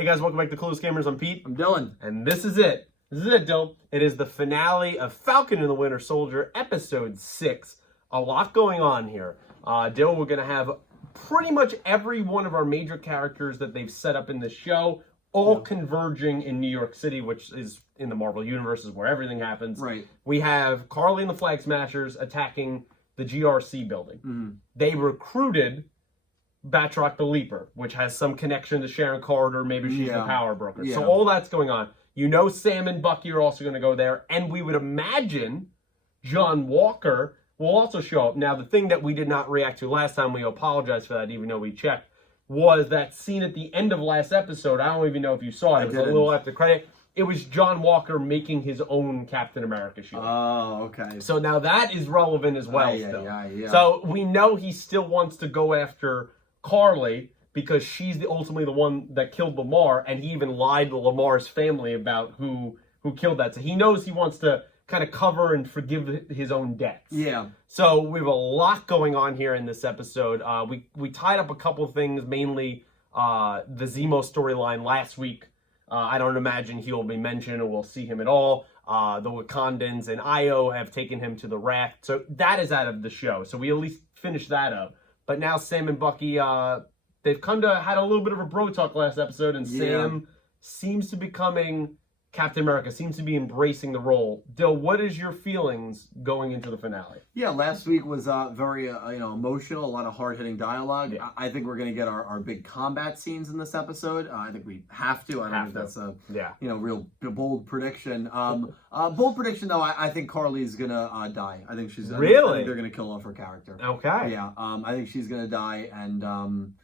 Hey guys, welcome back to Clueless Gamers. I'm Pete. I'm Dylan. And this is it. This is it, Dylan. It is the finale of Falcon and the Winter Soldier, episode 6. A lot going on here. Dylan, we're going to have pretty much every one of our major characters that they've set up in the show all converging in New York City, which is in the Marvel Universe, is where everything happens. Right. We have Carly and the Flag Smashers attacking the GRC building. Mm-hmm. They recruited Batroc the Leaper, which has some connection to Sharon Carter. Maybe she's the power broker. Yeah. So all that's going on. You know Sam and Bucky are also going to go there. And we would imagine John Walker will also show up. Now, the thing that we did not react to last time, we apologize for that, even though we checked, was that scene at the end of last episode. I don't even know if you saw it. It was a little after credit. It was John Walker making his own Captain America shield. Oh, okay. So now that is relevant as well still. So we know he still wants to go after Carly because she's ultimately the one that killed Lamar, and he even lied to Lamar's family about who killed that. So he knows he wants to kind of cover and forgive his own debts. Yeah. So we have a lot going on here in this episode. We tied up a couple of things, mainly the Zemo storyline last week. I don't imagine he'll be mentioned or we'll see him at all. The Wakandans and Io have taken him to the raft. So that is out of the show. So we at least finished that up. But now Sam and Bucky, they've had a little bit of a bro talk last episode, and Sam seems to be becoming Captain America, seems to be embracing the role. Dill, what is your feelings going into the finale? Yeah, last week was very emotional, a lot of hard-hitting dialogue. Yeah. I think we're going to get our big combat scenes in this episode. I think we have to. I don't think that's a real bold prediction. Bold prediction, though, I think Carly's going to die. I think she's... Really? I think they're going to kill off her character. Okay. Yeah, I think she's going to die, and...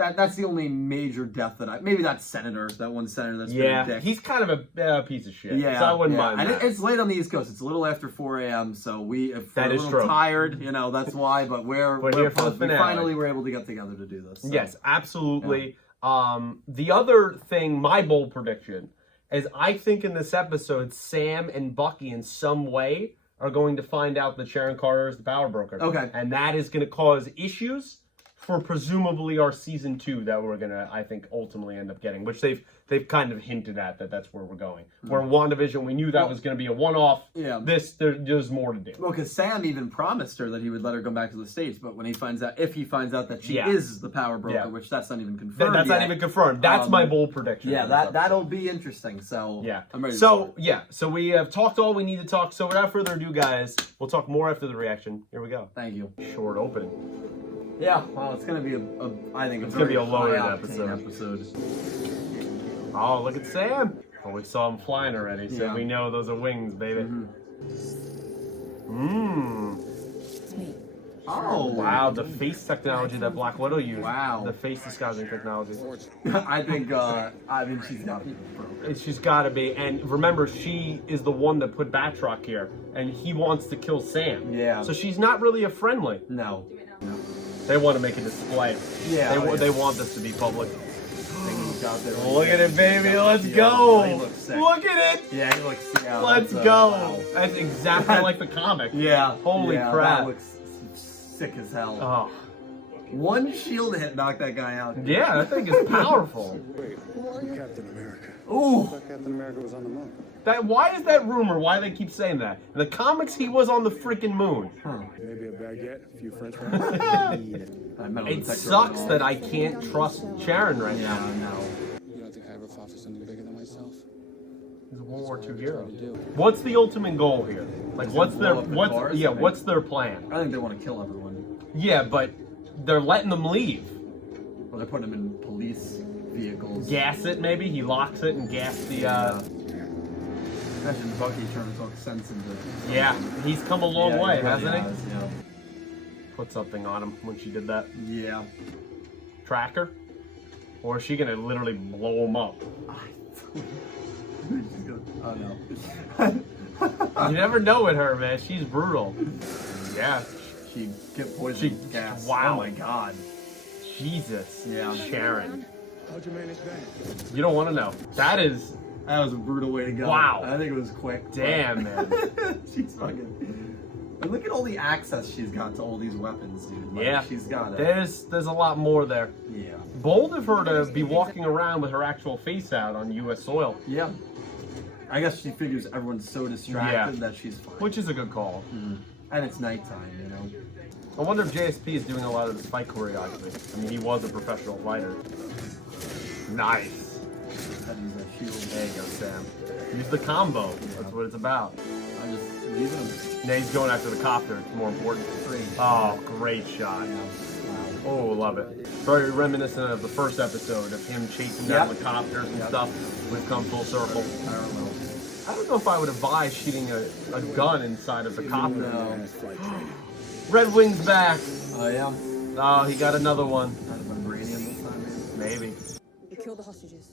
That's the only major death that maybe that senator, that one senator that's been a dick. He's kind of a piece of shit. Yeah, so I wouldn't mind and that. it's late on the East Coast. It's a little after 4 a.m. So if that we're is a little true. tired, that's why. But we're here for the finale. We finally were able to get together to do this. So. Yes, absolutely. Yeah. The other thing, my bold prediction, is I think in this episode, Sam and Bucky in some way are going to find out that Sharon Carter is the power broker. Okay. And that is going to cause issues for presumably our season 2 that we're gonna, I think, ultimately end up getting, which they've kind of hinted at that's where we're going. Where WandaVision, we knew that was gonna be a one-off. Yeah. There's more to do. Well, because Sam even promised her that he would let her come back to the States, but when if he finds out that she is the power broker, which that's not even confirmed. That's not even confirmed. That's my bold prediction. Yeah, that'll be interesting. So I'm ready. So we have talked all we need to talk. So without further ado, guys, we'll talk more after the reaction. Here we go. Thank you. Short opening. Yeah, well, it's gonna be I think it's gonna be a loaded episode. Oh, look at Sam! Well, we saw him flying already, so we know those are wings, baby. Oh, wow, the face technology that Black Widow used. Wow. The face disguising technology. I think, she's gotta be broken. She's gotta be, and remember, she is the one that put Batroc here, and he wants to kill Sam. Yeah. So she's not really a friendly. No. They want to make a display. Yeah. They want this to be public. Look at it, baby. Let's go. He looks sick. Look at it. Yeah, he looks sick. Let's go. Wow. That's exactly like the comic. Yeah. Holy crap. That looks sick as hell. Oh. One shield hit knocked that guy out. Yeah, that thing is powerful. Wait, Captain America. Ooh. I thought Captain America was on the moon. Why is that rumor? Why they keep saying that? In the comics, he was on the freaking moon. Maybe a baguette, a few French fries. It sucks that I can't trust Sharon right now. No. You don't think I ever fought for something bigger than myself? He's a World War II hero. What's the ultimate goal here? Like, what's their plan? I think they want to kill everyone. Yeah, but they're letting them leave. Well, they're putting them in police vehicles. Gas it, maybe? He locks it and gas the, Imagine Bucky trying to talk sense into... Yeah, he's come a long way, hasn't he? Yeah. Put something on him when she did that. Yeah. Tracker? Or is she gonna literally blow him up? Oh no. You never know with her, man. She's brutal. Yeah. She get poisoned gas. Wow. Oh my god. Jesus. Yeah. Sharon. How'd you manage that? You don't want to know. That was a brutal way to go. Wow. I think it was quick. Damn, man. She's fucking... And look at all the access she's got to all these weapons, dude. Like, yeah. She's got it. There's a lot more there. Yeah. Bold of her to be walking around with her actual face out on U.S. soil. Yeah. I guess she figures everyone's so distracted that she's fine. Which is a good call. Mm-hmm. And it's nighttime, you know. I wonder if JSP is doing a lot of this fight choreography. I mean, he was a professional fighter. Nice. That is a shield. There you go, Sam. Use the combo. That's what it's about. I just leave him. Now he's going after the copter. It's more important. Oh, great shot. Oh, love it. Very reminiscent of the first episode of him chasing down the copters and stuff. We've come full circle. I don't know if I would advise shooting a gun inside of the copter. No. Red Wing's back. Oh, yeah? Oh, he got another one. Kind of vibranium this time, maybe. You killed the hostages.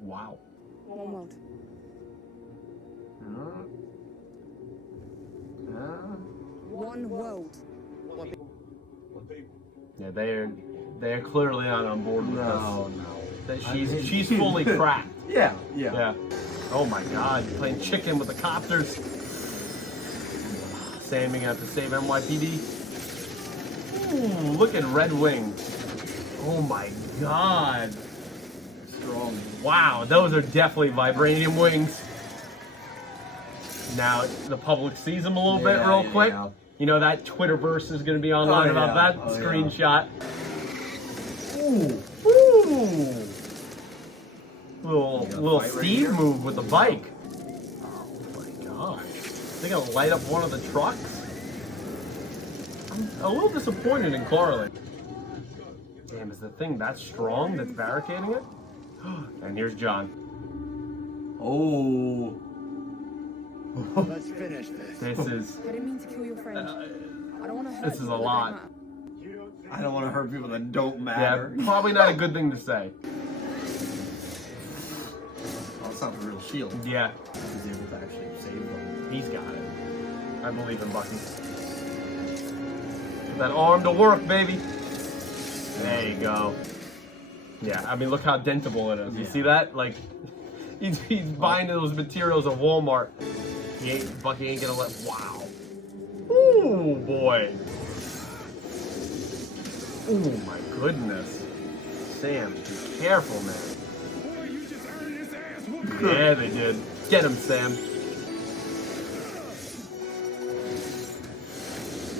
Wow. One world. One world. Yeah, they're clearly not on board with No. this. She's fully cracked. Yeah. Oh my God, playing chicken with the copters. Sam, you have to save NYPD. Ooh, look at Red Wing. Oh my God. Strong. Wow, those are definitely vibranium wings. Now the public sees them a little bit real quick. Yeah. You know that Twitterverse is going to be online about that screenshot. Ooh. Little Steve move with the bike. Oh my God. They're going to light up one of the trucks? I'm a little disappointed in Carly. Damn, is the thing that strong that's barricading it? And here's John. Oh. Let's finish this. This is... I didn't mean to kill your friend. I don't want to hurt This is a people that lot. don't matter. I don't want to hurt people that don't Yeah, matter. probably not a good thing to say. Oh, it's not the real shield. Yeah, He's able to actually save them. he's got it. I believe in Bucky. Put that arm to work, baby. There you go. Yeah, I mean, look how dentable it is. You see that? Like, he's buying those materials at Walmart. Bucky ain't gonna let. Wow. Ooh, boy. Oh my goodness. Sam, be careful, man. Boy, you just earned his ass whooped. Yeah, they did. Get him, Sam.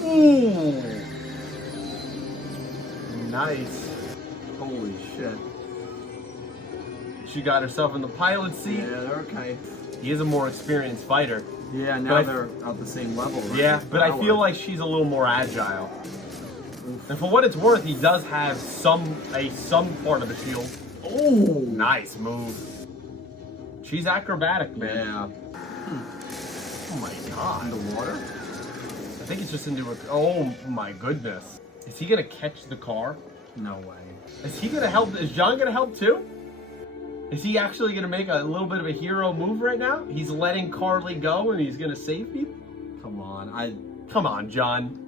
Ooh. Nice. Holy shit. She got herself in the pilot seat. Yeah, they're okay. He is a more experienced fighter. Yeah, now But they're at the same level. Right? Yeah, but I feel like she's a little more agile. And for what it's worth, he does have some part of the shield. Oh, Nice move. She's acrobatic, man. yeah. Oh my God. Underwater? I think it's just into a... Oh my goodness. Is he gonna catch the car? No way. Is he gonna help? Is John gonna help too? Is he actually gonna make a little bit of a hero move right now? He's letting Carly go and he's gonna save people? Come on, Come on, John.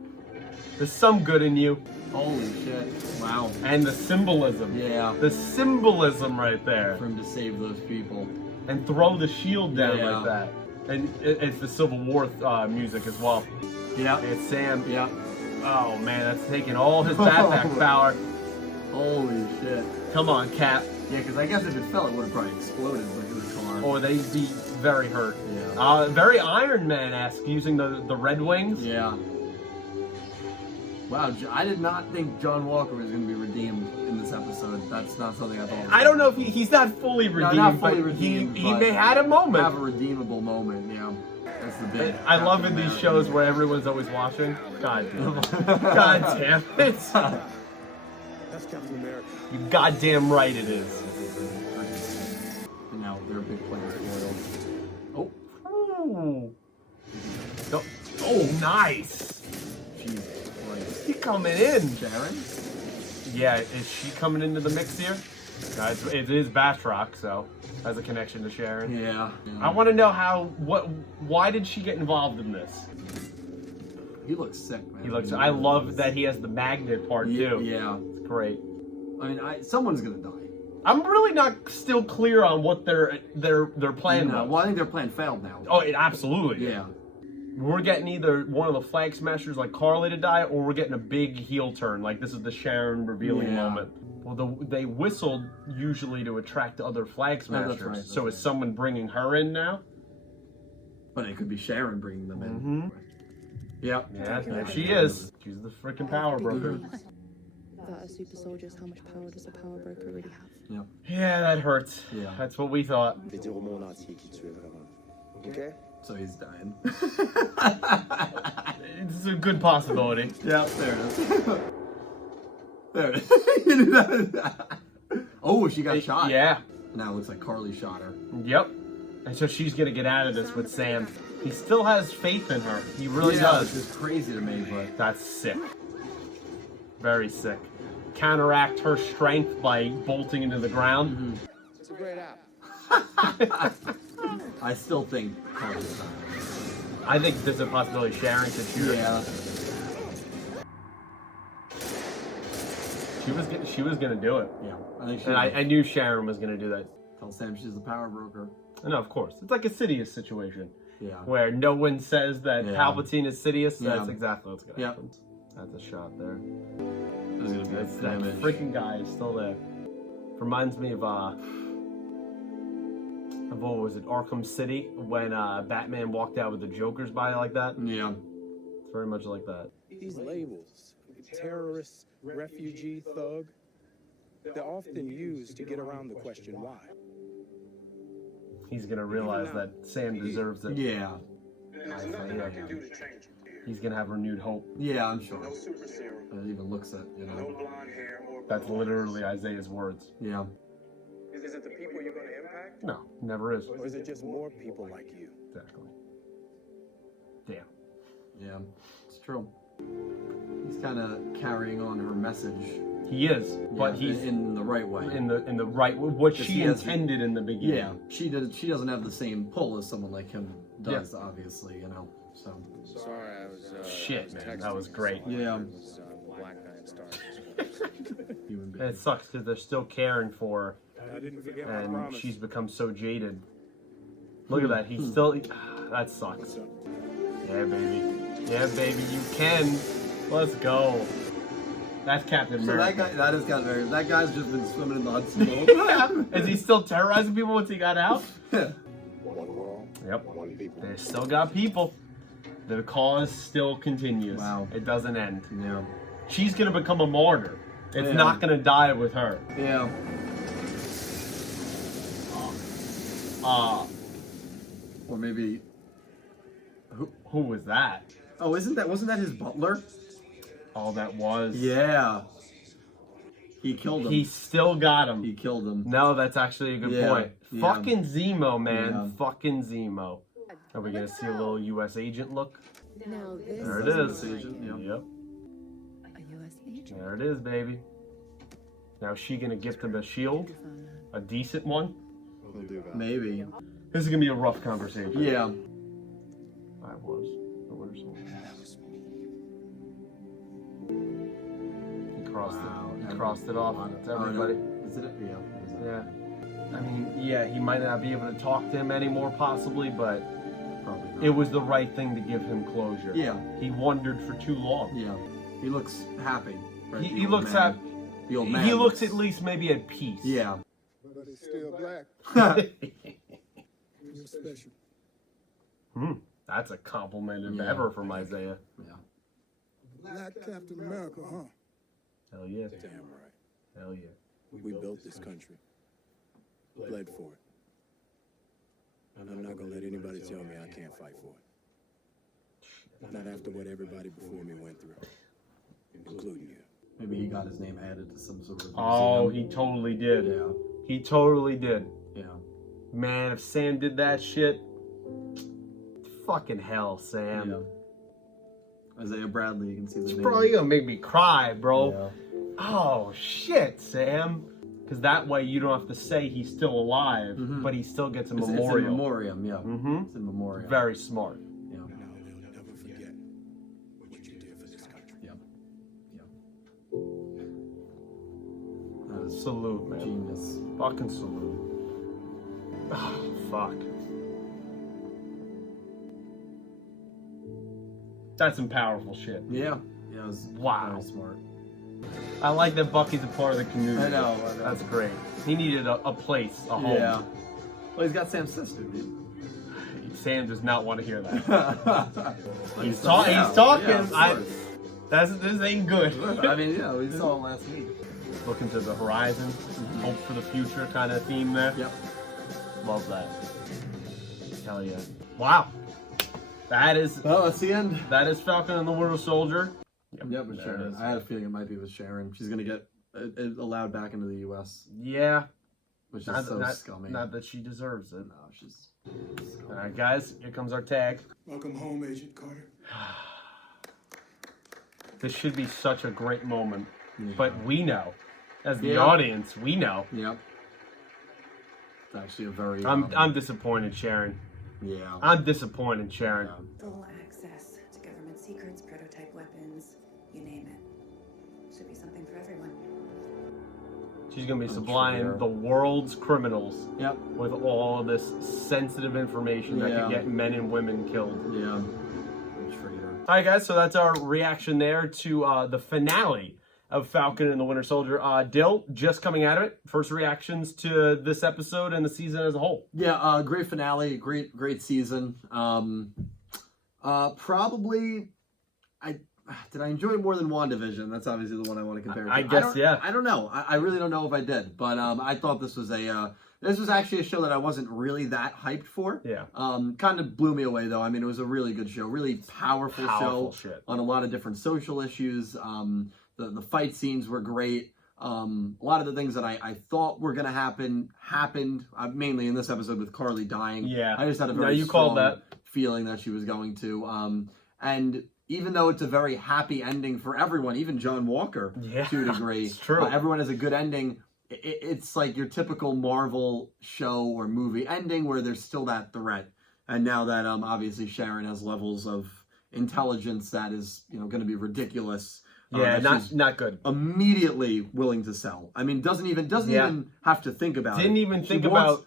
There's some good in you. holy shit. Wow. And the symbolism. Yeah. The symbolism right there. For him to save those people. And throw the shield down Yeah. like that. And it's the Civil War music as well. Yeah. It's Sam. Yeah. Oh man, that's taking all his backpack power. Holy shit. Come on, Cap. Yeah, because I guess if it fell, it would have probably exploded like in the car. Or they'd be very hurt. Yeah. Very Iron Man-esque, using the red wings. Yeah. Wow, I did not think John Walker was going to be redeemed in this episode. That's not something I thought. I don't know if he's not fully redeemed, not fully but redeemed, he but may had a moment. Have a redeemable moment, yeah. That's the big. I love in Captain these America. shows where everyone's always watching. God damn it. God damn it. That's Captain America. You goddamn right it is. And now they're big players for them. Oh, Ooh. Oh, nice. Jesus Christ. He coming in. Sharon? Yeah, is she coming into the mix here? It is Batroc, so has a connection to Sharon. Yeah. I want to know why did she get involved in this? He looks sick, man. He looks. I love that he has the magnet part too. Yeah. It's great. I mean, someone's gonna die. I'm really not still clear on what their plan No, was. well, I think their plan failed now. Oh, absolutely. Yeah. We're getting either one of the flag smashers like Carly to die, or we're getting a big heel turn. Like this is the Sharon revealing Yeah. moment. Well, they whistled usually to attract other flag smashers. Right, so is someone bringing her in now? But it could be Sharon bringing them in. Mm-hmm. Yep. Yeah, there she is. She's the freaking power broker. That a super soldier is how much power does a power broker really have? Yeah. Yeah, that hurts. Yeah. That's what we thought. Okay? So he's dying. It's a good possibility. Yeah, there it is. There it is. You knew that. Oh, she got shot. Yeah. Now it looks like Carly shot her. Yep. And so she's gonna get out of this with Sam. He still has faith in her. He really does. Which is crazy to me, but That's sick. Very sick. Counteract her strength by bolting into the ground. It's a great app. I still think Carly's dying. I think there's a possibility Sharon could shoot her. Yeah. She was gonna do it. Yeah. I think she And I knew Sharon was gonna do that. tell Sam she's the power broker. No, of course. It's like a Sidious situation. Yeah. Where no one says that Yeah. Palpatine is Sidious. Yeah. That's exactly what's gonna Yeah. happen. That's a shot there. There's gonna be That's an that image. freaking guy is still there. Reminds me of what was it, Arkham City, when Batman walked out with the Joker's body like that. Yeah. It's very much like that. These labels, terrorist, refugee, thug, they're often used to get around the question why. He's gonna realize that Sam deserves it. Yeah. He's gonna have renewed hope. Yeah, I'm sure. It even looks at, you know. That's literally Isaiah's words. Yeah. Is it the people you're going to impact? No, never is. Or is it just more people like you? Exactly. Damn. Yeah. It's true. He's kind of carrying on her message. He is, but Yeah, he's in the right way. in the right what Because she he has- intended in the beginning. Yeah, she doesn't have the same pull as someone like him does, obviously, you know. So Sorry, I was. Shit, man, that was great. yeah, Black guy in Star human being. And it sucks because they're still caring for I didn't forget her, my and promise. she's become so jaded. Look at that. He's still. That sucks. Yeah, baby. Yeah, baby. You can. Let's go. That's Captain So America. that is kind of that guy's just been swimming in the Hudson River. Is he still terrorizing people once he got out? One world, Yep. one people. They still got people. The cause still continues. Wow. It doesn't end. Yeah. She's gonna become a martyr. It's Yeah. not gonna die with her. Yeah. Or maybe. Who was that? Oh, wasn't that his butler? Oh, that was. Yeah. He killed him. He still got him. He killed him. No, that's actually a good Yeah, point. yeah. Fucking Zemo, man. Yeah. Fucking Zemo. Are we gonna see a little U.S. agent look? Now this There it That's is. a U.S. agent, yeah. Yep. a US agent. There it is, baby. Now is she gonna gift him a shield? A decent one? We'll do that. Maybe. This is gonna be a rough conversation. Yeah. I was. He crossed Wow. it. He crossed it off to everybody. Is it? Yeah. Is it? Yeah. I mean, yeah, he might not be able to talk to him anymore, possibly, but Probably not. it was the right thing to give him closure. Yeah. He wondered for too long. Yeah. He looks happy. Right? The He old looks man. at. The old man. He looks at least maybe at peace. Yeah. But it's still black. You're special. That's a compliment if Yeah. ever from Isaiah. Yeah. Black Captain America, huh? Hell yeah. Damn right. Hell yeah. We built this country. Bled for it. And I'm not gonna let anybody tell me I can't fight for it. Not after what everybody before me went through. Including you. Maybe he got his name added to some sort of. Oh, museum. he totally did. Yeah. He totally did. Yeah. Man, if Sam did that shit, fucking hell, Sam. Yeah. Isaiah Bradley, you can see the It's name. probably gonna make me cry, bro. Yeah. Oh shit, Sam. Because that way you don't have to say he's still alive, Mhm. but he still gets a It's in memorial. memoriam, yeah. Mm-hmm. It's in memoriam. Very smart. Yeah. Now they'll never forget what you did for this country. Yeah. That is Salute, man. genius. Fucking salute. Oh, fuck. That's some powerful shit. Yeah. Yeah, it was Wow. very smart. I like that Bucky's a part of the community. I know. That's great. He needed a place, a home. Yeah. Well, he's got Sam's sister, dude. Sam does not want to hear that. He's Yeah, talking. yeah, This ain't good. I mean, yeah, we saw him last week. Looking to the horizon, hope for the future kind of theme there. Yep. Love that. Hell yeah. Wow. That is. Well, that's the end. That is Falcon and the Winter Soldier. Yep, with Sharon. I had a feeling it might be with Sharon. She's gonna get allowed back into the U.S. Yeah. Which is so scummy. Not that she deserves it. No, she's. All right, guys. Here comes our tag. Welcome home, Agent Carter. This should be such a great moment, but we know, as the Yeah. audience, we know. Yep. It's actually a very. I'm disappointed, Sharon. Yeah. I'm disappointed, Sharon. Full access to government secrets, prototype weapons, you name it. Should be something for everyone. She's gonna be supplying the world's criminals Yep. with all this sensitive information that could get men and women killed. Yeah. Traitor. All right, guys. So that's our reaction there to the finale of Falcon and the Winter Soldier. Dill, just coming out of it. First reactions to this episode and the season as a whole. Yeah. Great finale. Great season. Probably. Did I enjoy it more than WandaVision? That's obviously the one I want to compare it to. I guess, yeah. I don't know. I really don't know if I did, but I thought this was actually a show that I wasn't really that hyped for. Yeah. Kind of blew me away though. I mean, it was a really good show, really powerful show shit. on a lot of different social issues. The fight scenes were great. A lot of the things that I thought were going to happen happened. Mainly in this episode with Carly dying. Yeah. I just had a very called that feeling that she was going to. And even though it's a very happy ending for everyone, even John Walker, to a degree, it's true. Everyone has a good ending. It's like your typical Marvel show or movie ending where there's still that threat. And now that obviously Sharon has levels of intelligence that is going to be ridiculous. Yeah, not good. Immediately willing to sell. I mean, doesn't even have to think about it. Didn't even think about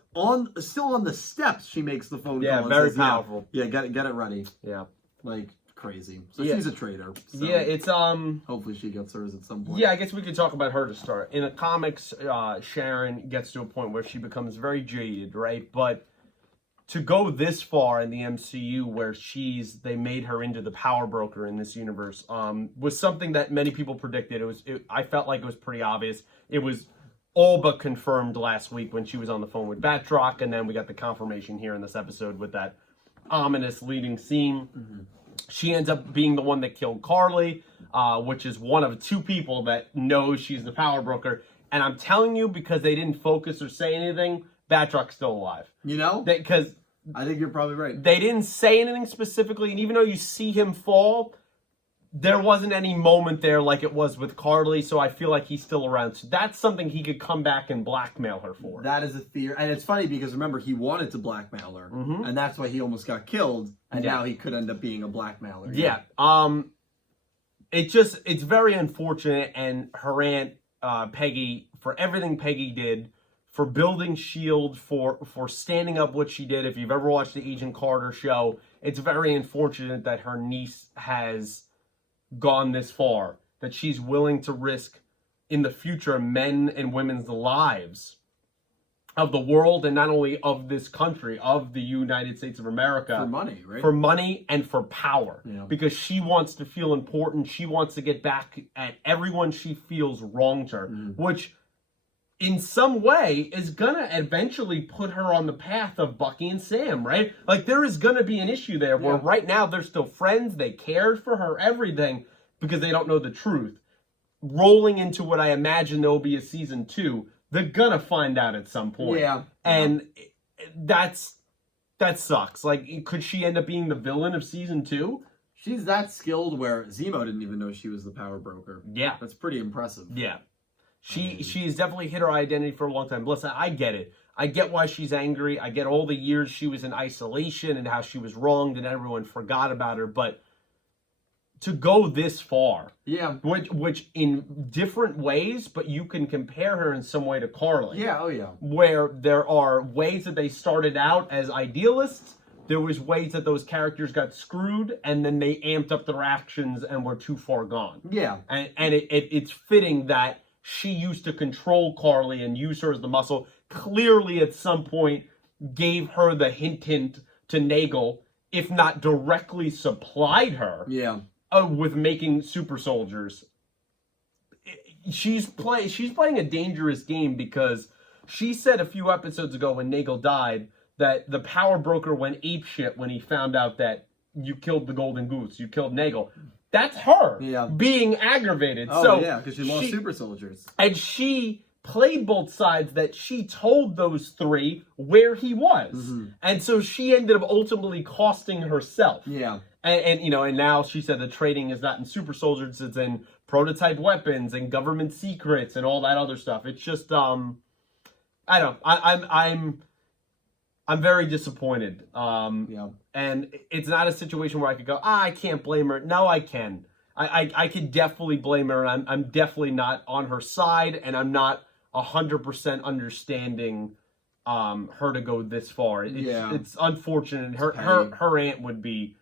still on the steps. She makes the phone call. Yeah, and very says, powerful. Yeah, get it ready. Yeah, like crazy. So she's a traitor. So yeah, it's hopefully she gets hers at some point. Yeah, I guess we could talk about her to start. In the comics, Sharon gets to a point where she becomes very jaded, right? But to go this far in the MCU, where they made her into the power broker in this universe, was something that many people predicted. I felt like it was pretty obvious. It was all but confirmed last week when she was on the phone with Batroc, and then we got the confirmation here in this episode with that ominous leading scene. Mm-hmm. She ends up being the one that killed Carly, which is one of two people that knows she's the power broker. And I'm telling you, because they didn't focus or say anything, Batroc's still alive. Because I think you're probably right. They didn't say anything specifically, and even though you see him fall, there wasn't any moment there like it was with Carly, so I feel like he's still around. So that's something he could come back and blackmail her for. That is a theory. And it's funny because, remember, he wanted to blackmail her, and that's why he almost got killed, and now he could end up being a blackmailer. Yeah. It's very unfortunate, and her aunt, Peggy, for everything Peggy did, for building S.H.I.E.L.D., for standing up what she did. If you've ever watched the Agent Carter show, it's very unfortunate that her niece has gone this far, that she's willing to risk in the future men and women's lives of the world, and not only of this country, of the United States of America. For money, right? For money and for power. Yeah. Because she wants to feel important. She wants to get back at everyone she feels wronged her, which in some way is gonna eventually put her on the path of Bucky and Sam, right? Like, there is gonna be an issue there where right now they're still friends, they cared for her, everything, because they don't know the truth. Rolling into what I imagine there will be a season 2, they're gonna find out at some point. Yeah. And that sucks. Like, could she end up being the villain of season 2? She's that skilled where Zemo didn't even know she was the power broker. Yeah. That's pretty impressive. Yeah. She's definitely hit her identity for a long time. Listen, I get it. I get why she's angry. I get all the years she was in isolation and how she was wronged and everyone forgot about her. But to go this far, which in different ways, but you can compare her in some way to Carly. Yeah, oh yeah. Where there are ways that they started out as idealists there was ways that those characters got screwed, and then they amped up their actions and were too far gone. Yeah. And it's fitting that she used to control Carly and use her as the muscle. Clearly, at some point, gave her the hint to Nagel, if not directly supplied her with making super soldiers. She's playing a dangerous game, because she said a few episodes ago when Nagel died that the power broker went apeshit when he found out that you killed the golden goose, you killed Nagel. That's her being aggravated. Oh, so yeah, because she lost super soldiers. And she played both sides, that she told those three where he was. Mm-hmm. And so she ended up ultimately costing herself. Yeah. And you know, and now she said the trading is not in super soldiers, it's in prototype weapons and government secrets and all that other stuff. It's just I don't know. I'm very disappointed. And it's not a situation where I could go, I can't blame her. No, I can. I could definitely blame her. And I'm definitely not on her side, and I'm not 100% understanding her to go this far. It's unfortunate. Her aunt would be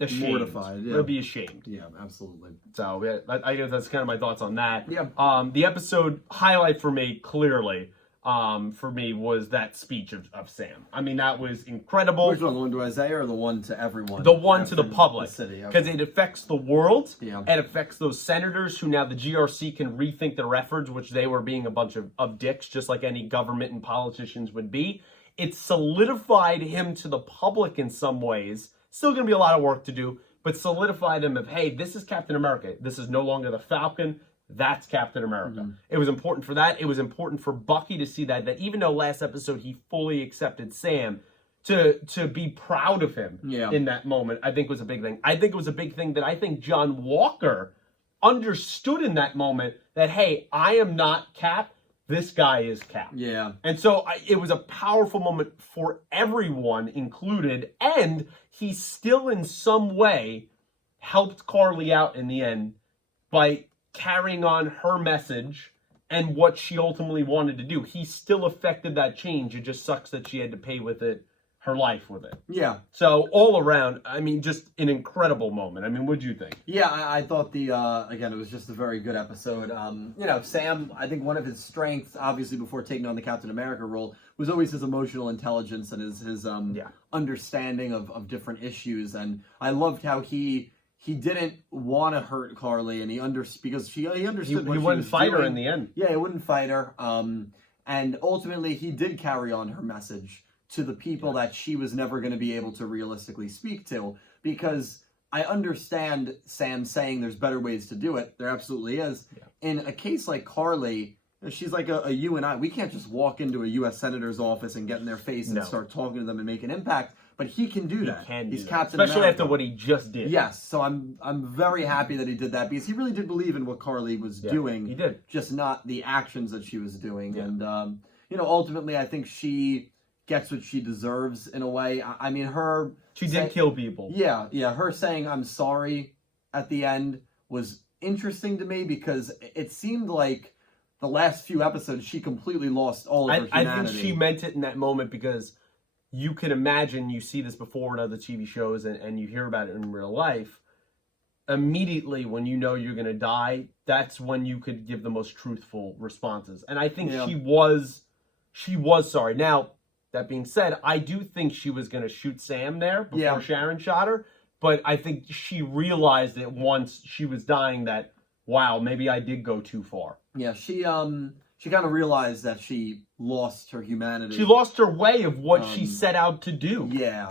ashamed. Mortified. Yeah. Would be ashamed. Yeah, absolutely. So yeah, I guess that's kind of my thoughts on that. Yeah. The episode highlight for me, clearly, for me, was that speech of Sam. I mean, that was incredible. Which one? The one to Isaiah or the one to everyone? The one to the public. The city. Because it affects the world. Yeah. It affects those senators who now the GRC can rethink their efforts, which they were being a bunch of dicks, just like any government and politicians would be. It solidified him to the public in some ways. Still going to be a lot of work to do, but solidified him of, hey, this is Captain America. This is no longer the Falcon. That's Captain America. Mm-hmm. It was important for that. It was important for Bucky to see that even though last episode he fully accepted Sam, to be proud of him in that moment, I think was a big thing. I think it was a big thing that I think John Walker understood in that moment that, hey, I am not Cap. This guy is Cap. Yeah. And so it was a powerful moment for everyone included, and he still in some way helped Carly out in the end by carrying on her message and what she ultimately wanted to do. He still affected that change. It just sucks that she had to pay with it, her life with it. Yeah. So all around, I mean, just an incredible moment. I mean, what'd you think? Yeah, I thought again, it was just a very good episode. You know, Sam, I think one of his strengths, obviously before taking on the Captain America role, was always his emotional intelligence and his understanding of different issues. And I loved how he didn't want to hurt Carly, and he understood what he wouldn't fight her in the end. Yeah, he wouldn't fight her. And ultimately, he did carry on her message to the people that she was never going to be able to realistically speak to, because I understand Sam saying there's better ways to do it. There absolutely is. Yeah. In a case like Carly, she's like a you and I. We can't just walk into a U.S. senator's office and get in their face and start talking to them and make an impact. But he can do that. He's Captain America. Especially after what he just did. Yes, so I'm very happy that he did that, because he really did believe in what Carly was doing. He did. Just not the actions that she was doing. Yeah. And, you know, ultimately I think she gets what she deserves in a way. I mean, she did kill people. Yeah, her saying I'm sorry at the end was interesting to me, because it seemed like the last few episodes she completely lost all of her humanity. I think she meant it in that moment, because you can imagine, you see this before in other TV shows and you hear about it in real life, immediately when you know you're going to die, that's when you could give the most truthful responses. And I think she was sorry. Now, that being said, I do think she was going to shoot Sam there before Sharon shot her, but I think she realized it once she was dying that, wow, maybe I did go too far. Yeah, she kind of realized that she lost her humanity. She lost her way of what she set out to do. Yeah.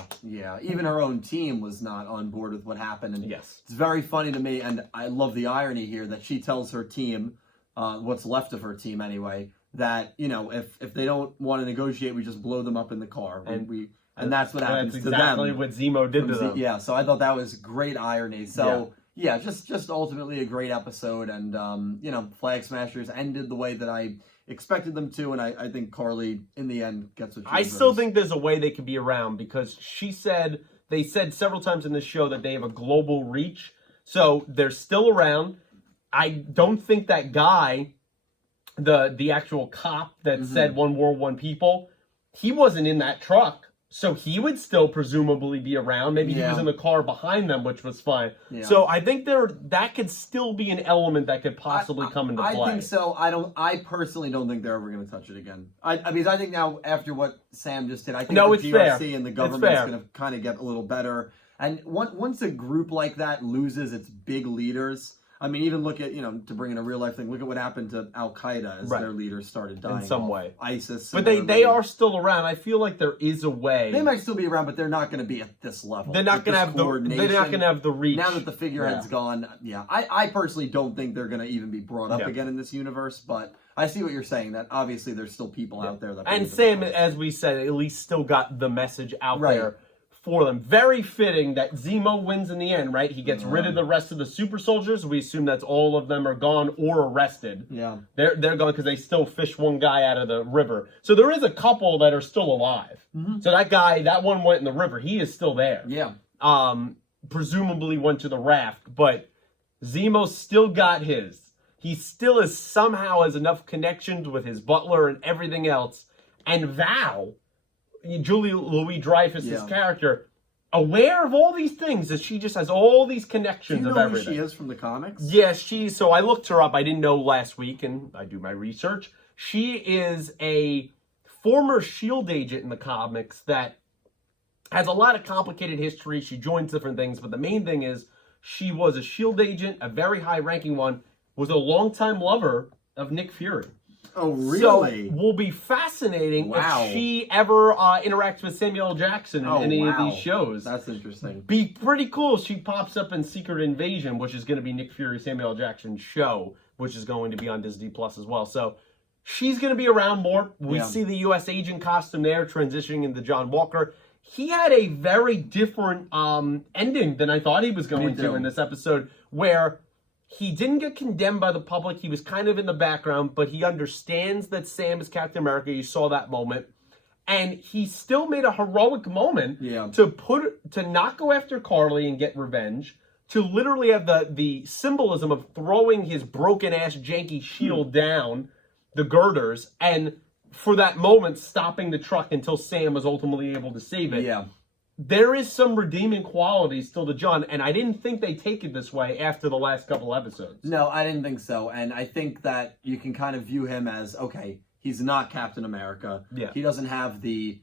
Even her own team was not on board with what happened. And yes. It's very funny to me, and I love the irony here that she tells her team, what's left of her team anyway, that, you know, if they don't want to negotiate, we just blow them up in the car. And that's what happens to them. That's exactly what Zemo did to them. Yeah, so I thought that was great irony. So... Yeah, just ultimately a great episode, and you know, Flag Smashers ended the way that I expected them to, and I think Carly in the end gets what she deserves. Still think there's a way they could be around, because they said several times in this show that they have a global reach, so they're still around. I don't think that guy, the actual cop that said one world, one people, he wasn't in that truck. So he would still presumably be around. Maybe he was in the car behind them, which was fine. Yeah. So I think that could still be an element that could possibly come into play. I think so. I personally don't think they're ever going to touch it again. Because I think now, after what Sam just did, I think the GRC and the government's going to kind of get a little better. And once a group like that loses its big leaders, I mean, even look at, to bring in a real life thing, look at what happened to Al-Qaeda as their leaders started dying. In some way. ISIS. But they are still around. I feel like there is a way. They might still be around, but they're not going to be at this level. They're not going to have the reach. Now that the figurehead's gone, I personally don't think they're going to even be brought up again in this universe, but I see what you're saying, that obviously there's still people out there that... And Sam, as we said, at least still got the message out there for them. Very fitting that Zemo wins in the end, right? He gets rid of the rest of the super soldiers. We assume that's all of them are gone or arrested. Yeah. They're gone because they still fish one guy out of the river. So there is a couple that are still alive. Mm-hmm. So that one went in the river. He is still there. Yeah. Presumably went to the raft, but Zemo still got his. He still somehow has enough connections with his butler and everything else. And Val, Julie Louis-Dreyfus' character, aware of all these things, that she just has all these connections of everything. Do you know who she is from the comics? Yes, so I looked her up. I didn't know last week, and I do my research. She is a former S.H.I.E.L.D. agent in the comics that has a lot of complicated history. She joins different things, but the main thing is she was a S.H.I.E.L.D. agent, a very high-ranking one, was a longtime lover of Nick Fury. Oh, really? So, will be fascinating if she ever interacts with Samuel L. Jackson in any of these shows. That's interesting. Be pretty cool. She pops up in Secret Invasion, which is going to be Nick Fury, Samuel L. Jackson's show, which is going to be on Disney Plus as well. So, she's going to be around more. We see the U.S. agent costume there transitioning into John Walker. He had a very different ending than I thought he was going to in this episode, where he didn't get condemned by the public. He was kind of in the background, but he understands that Sam is Captain America. You saw that moment. And he still made a heroic moment to not go after Carly and get revenge, to literally have the symbolism of throwing his broken-ass janky shield down, the girders, and for that moment stopping the truck until Sam was ultimately able to save it. Yeah. There is some redeeming qualities still to John, and I didn't think they take it this way after the last couple episodes. No, I didn't think so, and I think that you can kind of view him as, okay, he's not Captain America. Yeah. He doesn't have the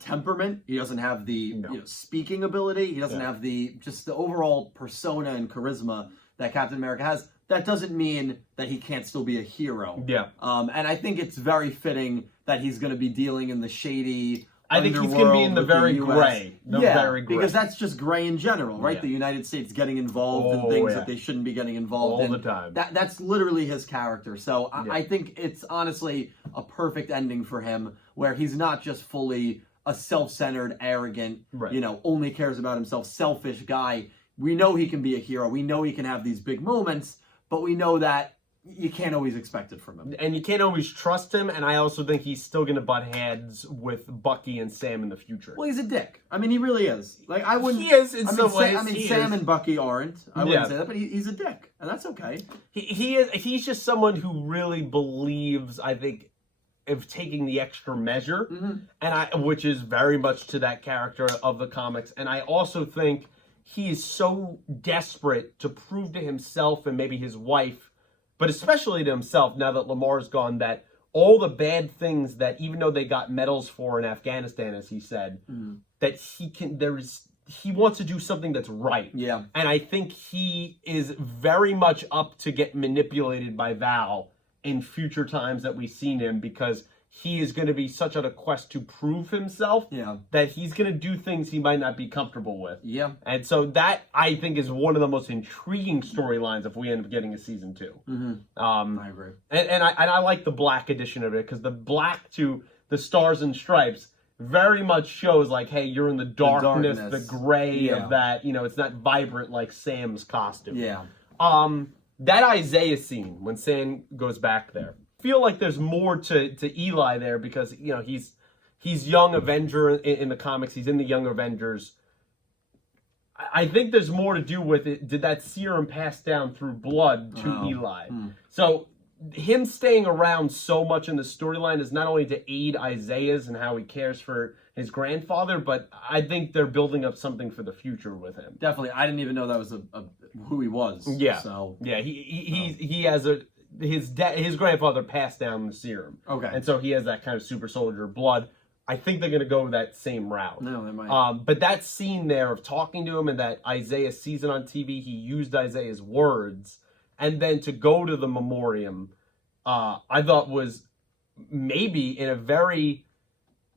temperament. He doesn't have the speaking ability. He doesn't have the overall persona and charisma that Captain America has. That doesn't mean that he can't still be a hero. Yeah. And I think it's very fitting that he's going to be dealing in the shady... I think he's going to be in the very gray. Very gray. Because that's just gray in general, right? Yeah. The United States getting involved in things that they shouldn't be getting involved in. All the time. That's literally his character. So I think it's honestly a perfect ending for him, where he's not just fully a self-centered, arrogant, only cares about himself, selfish guy. We know he can be a hero. We know he can have these big moments, but we know that you can't always expect it from him. And you can't always trust him, and I also think he's still going to butt heads with Bucky and Sam in the future. Well, he's a dick. I mean, he really is. Like, I wouldn't... He is in some ways. I mean, Sam and Bucky aren't. I wouldn't say that, but he's a dick, and that's okay. He is. He's just someone who really believes, I think, of taking the extra measure, which is very much to that character of the comics. And I also think he is so desperate to prove to himself and maybe his wife, but especially to himself, now that Lamar's gone, that all the bad things that, even though they got medals for in Afghanistan, as he said, that he wants to do something that's right. Yeah. And I think he is very much up to get manipulated by Val in future times that we've seen him, because he is going to be such on a quest to prove himself that he's going to do things he might not be comfortable with. Yeah. And so that, I think, is one of the most intriguing storylines if we end up getting a season 2. I agree. And I like the black edition of it, because the black to the stars and stripes very much shows, like, hey, you're in the darkness. The gray of that. It's not vibrant like Sam's costume. Yeah. That Isaiah scene when Sam goes back there, feel like there's more to Eli there, because he's young Avenger in the comics. He's in the Young Avengers. I think there's more to do with it. Did that serum pass down through blood to Eli? So him staying around so much in the storyline is not only to aid Isaiah's and how he cares for his grandfather, but I think they're building up something for the future with him. Definitely. I didn't even know that was who he was. Yeah. So yeah, he has his grandfather passed down the serum. Okay. And so he has that kind of super soldier blood. I think they're going to go that same route. No, they might. But that scene there of talking to him and that Isaiah sees it on TV, he used Isaiah's words, and then to go to the memoriam, I thought was maybe in an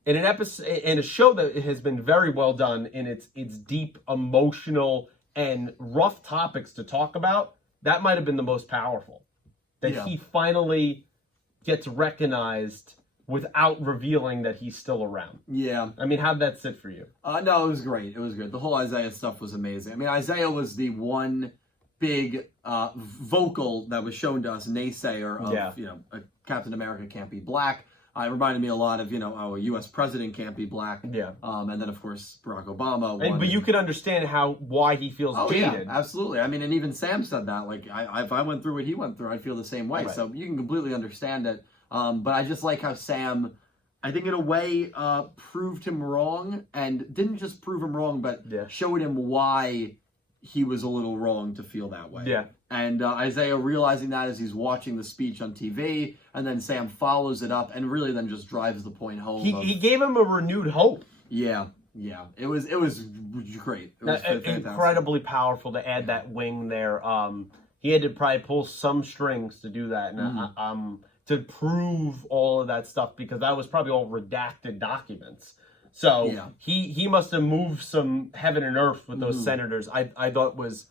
episode, in a show that has been very well done in its deep emotional and rough topics to talk about. That might have been the most powerful. That he finally gets recognized without revealing that he's still around. Yeah. I mean, how'd that sit for you? No, it was great. It was good. The whole Isaiah stuff was amazing. I mean, Isaiah was the one big vocal that was shown to us, naysayer of, Captain America can't be black. It reminded me a lot of, a U.S. president can't be black. Yeah. And then, of course, Barack Obama. But you could understand why he feels jaded. Yeah, absolutely. I mean, and even Sam said that. Like, if I went through what he went through, I'd feel the same way. Right. So you can completely understand it. But I just like how Sam, I think in a way, proved him wrong. And didn't just prove him wrong, but showed him why he was a little wrong to feel that way. Yeah. And Isaiah realizing that as he's watching the speech on TV, and then Sam follows it up and really then just drives the point home. He gave him a renewed hope. Yeah. It was great. It was incredibly powerful to add that wing there. He had to probably pull some strings to do that, and to prove all of that stuff, because that was probably all redacted documents. So he must have moved some heaven and earth with those senators. I thought was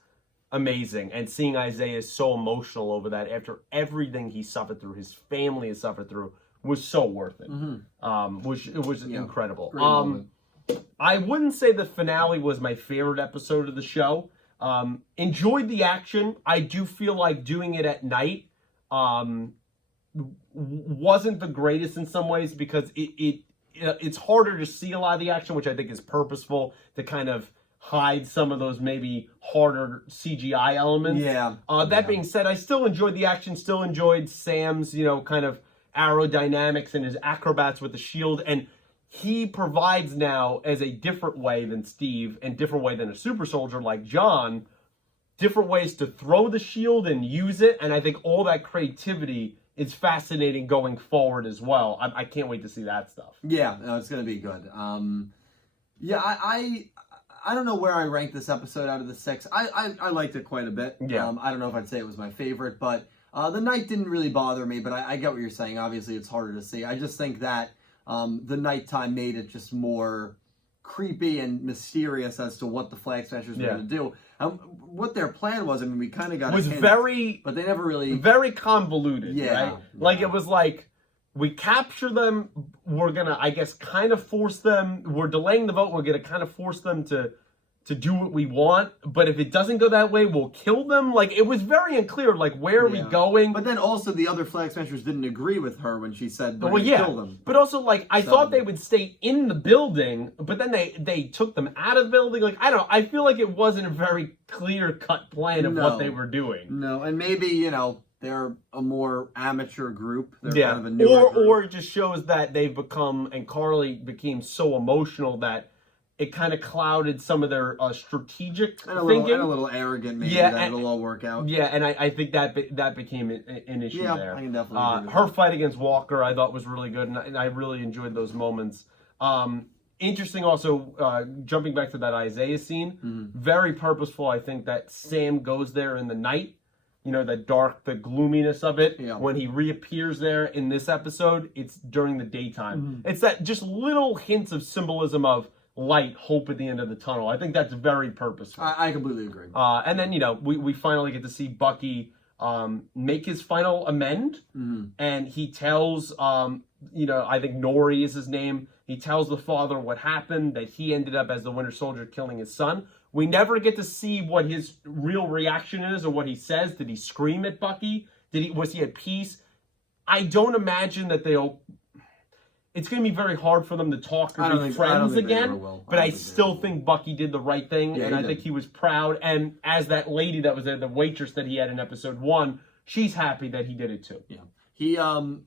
amazing. And seeing Isaiah so emotional over that after everything he suffered through, his family has suffered through, was so worth it. It was incredible. I wouldn't say the finale was my favorite episode of the show. Enjoyed the action. I do feel like doing it at night wasn't the greatest in some ways, because it's harder to see a lot of the action, which I think is purposeful to kind of hide some of those maybe harder CGI elements. That being said, I still enjoyed the action, still enjoyed Sam's, kind of aerodynamics and his acrobats with the shield. And he provides now, as a different way than Steve and different way than a super soldier like John, different ways to throw the shield and use it. And I think all that creativity is fascinating going forward as well. I can't wait to see that stuff. Yeah, no, it's going to be good. I don't know where I rank this episode out of the 6. I liked it quite a bit. Yeah. I don't know if I'd say it was my favorite, but the night didn't really bother me, but I get what you're saying. Obviously, it's harder to see. I just think that the nighttime made it just more creepy and mysterious as to what the Flag Smashers were going to do. What their plan was, I mean, we kind of got was a hint, very, but they never really... Very convoluted, right? Yeah. Like, it was like, we capture them, we're going to, I guess, kind of force them, we're delaying the vote, we're going to kind of force them to do what we want, but if it doesn't go that way, we'll kill them. Like, it was very unclear, like, where are we going? But then also the other Flag Smashers didn't agree with her when she said we're going to kill them. But also, like, I thought they would stay in the building, but then they took them out of the building. Like, I don't know, I feel like it wasn't a very clear-cut plan of what they were doing. No, and maybe, they're a more amateur group. They're kind of a newer group. Or it just shows that they've become, and Carly became so emotional that it kind of clouded some of their strategic thinking. And a little arrogant, maybe, that it'll all work out. Yeah, and I think that became an issue there. I can definitely agree with her fight against Walker, I thought, was really good, and I really enjoyed those moments. Interesting also, jumping back to that Isaiah scene, very purposeful, I think, that Sam goes there in the night. The gloominess of it. Yeah. When he reappears there in this episode, it's during the daytime. It's that just little hints of symbolism of light, hope at the end of the tunnel. I think that's very purposeful. I completely agree. And then, we finally get to see Bucky make his final amend. And he tells, I think Nori is his name. He tells the father what happened, that he ended up as the Winter Soldier killing his son. We never get to see what his real reaction is or what he says. Did he scream at Bucky? Was he at peace? I don't imagine that it's going to be very hard for them to talk or be friends again. But I still think Bucky did the right thing, and I think he was proud. And as that lady that was there, the waitress that he had in episode 1, she's happy that he did it too. Yeah. He you know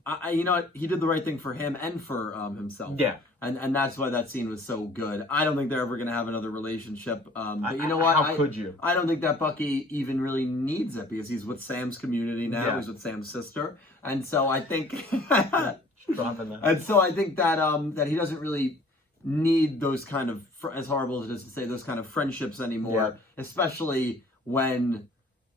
what? He did the right thing for him and for himself. Yeah. And that's why that scene was so good. I don't think they're ever going to have another relationship. But you know what? How could you? I don't think that Bucky even really needs it because he's with Sam's community now. Yeah. He's with Sam's sister. And so I think Dropping that. And so I think that that he doesn't really need those kind of, as horrible as it is to say, those kind of friendships anymore, especially when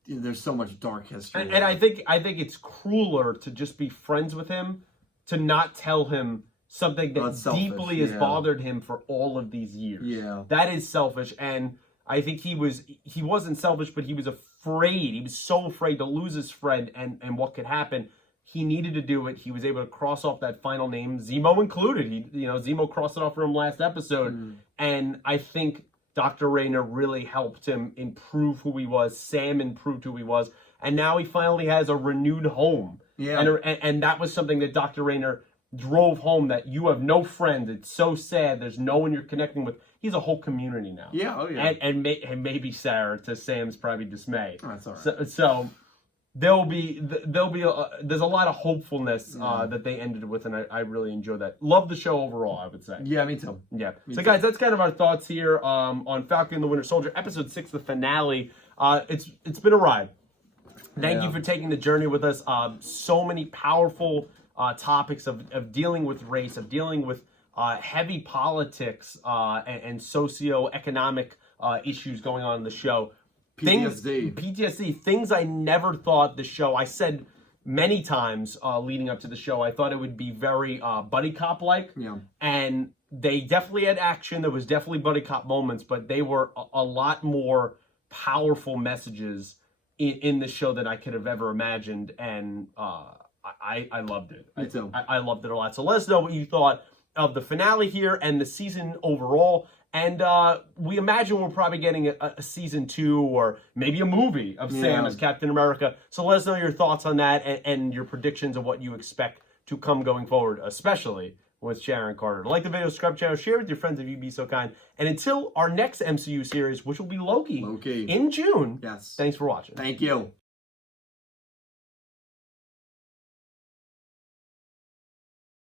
there's so much dark history. And I think it's crueler to just be friends with him, to not tell him something that That's selfish, deeply has bothered him for all of these years. Yeah. That is selfish, and I think he wasn't selfish, but he was afraid. He was so afraid to lose his friend and what could happen. He needed to do it. He was able to cross off that final name, Zemo included. Zemo crossed it off for him last episode, and I think Dr. Rayner really helped him improve who he was. Sam improved who he was, and now he finally has a renewed home. Yeah. And that was something that Dr. Rayner drove home, that you have no friends. It's so sad. There's no one you're connecting with. He's a whole community now. Yeah, oh yeah. And maybe Sarah, to Sam's probably dismay. Oh, that's all right. So there's a lot of hopefulness that they ended with, and I really enjoyed that. Love the show overall, I would say. Yeah, me too. Yeah. Me So too. guys, that's kind of our thoughts here on Falcon and the Winter Soldier, episode 6, the finale. It's been a ride. Thank you for taking the journey with us. So many powerful topics of dealing with race, of dealing with heavy politics and socioeconomic issues going on in the show. PTSD, things I never thought the show, I said many times leading up to the show, I thought it would be very buddy cop-like. Yeah. And they definitely had action. There was definitely buddy cop moments, but they were a lot more powerful messages in the show than I could have ever imagined. And I loved it. Me too. I loved it a lot. So let us know what you thought of the finale here and the season overall. And we imagine we're probably getting a season 2 or maybe a movie of Sam as Captain America. So let us know your thoughts on that and your predictions of what you expect to come going forward, especially with Sharon Carter. Like the video, subscribe to the channel, share with your friends if you'd be so kind. And until our next MCU series, which will be Loki. In June. Yes. Thanks for watching. Thank you.